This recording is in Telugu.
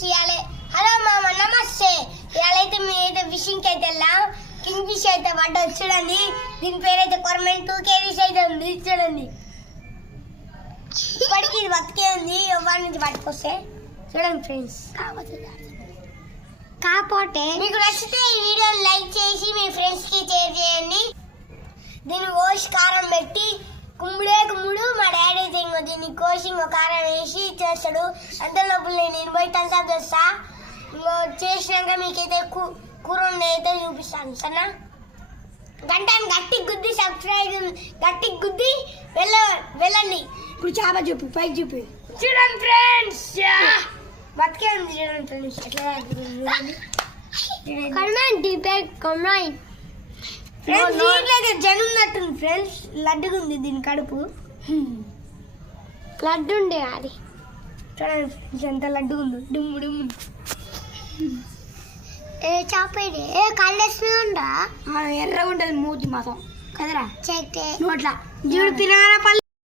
ఫ్రెండ్స్ ఇయాలే హలో మామ నమస్తే ఇయాలైతే మీరైతే ఫిషింగ్ అయితే వెళ్ళాం కింగ్ ఫిష్ అయితే పడ్డది చూడండి దీని పేరైతే కొరమేన్ 2 కేజీస్ అయితే ఉంది చూడండి ఇప్పటికి ఇది బతికే ఉంది ఎవరి నుంచి పట్టుకొస్తే చూడండి ఫ్రెండ్స్ కాకపోతే మీకు నచ్చితే ఈ వీడియోని లైక్ చేసి మీ ఫ్రెండ్స్కి షేర్ చేయండి దీన్ని కోసి కారం పెట్టి కుమ్ముడు మా డాడీ అయితే ఇంకో దీన్ని కోసి ఇంకో కారం వేసి చేస్తాడు అంతే లోపల నేను పోయి తలసాప్ చేస్తా ఇంకో చేసినాక మీకైతే కూర అయితే చూపిస్తాను సరేనా గంటను గట్టి గుద్ది సబ్స్క్రైబ్ గట్టి గుద్ది వెళ్ళండి ఇప్పుడు చేప చూపి పైకి చూపి చూడండి ఫ్రెండ్స్ బతికే ఉంది చూడండి ఫ్రెండ్స్ ఎట్లా దీంట్లో జనం ఉన్నట్టుంది ఫ్రెండ్స్ లడ్డుగా ఉంది దీని కడుపు లడ్డు ఉండే అది చూడండి ఫ్రెండ్స్ ఎంత లడ్డుగా ఉందో డుమ్ము డుమ్ము ఏ చేప ఇది ఏ కళ్ళేస్తుందా ఎర్రగా ఉంటుంది మూతి మాత్రం కదరా చెక్తే నోట్ల చూడు తినాల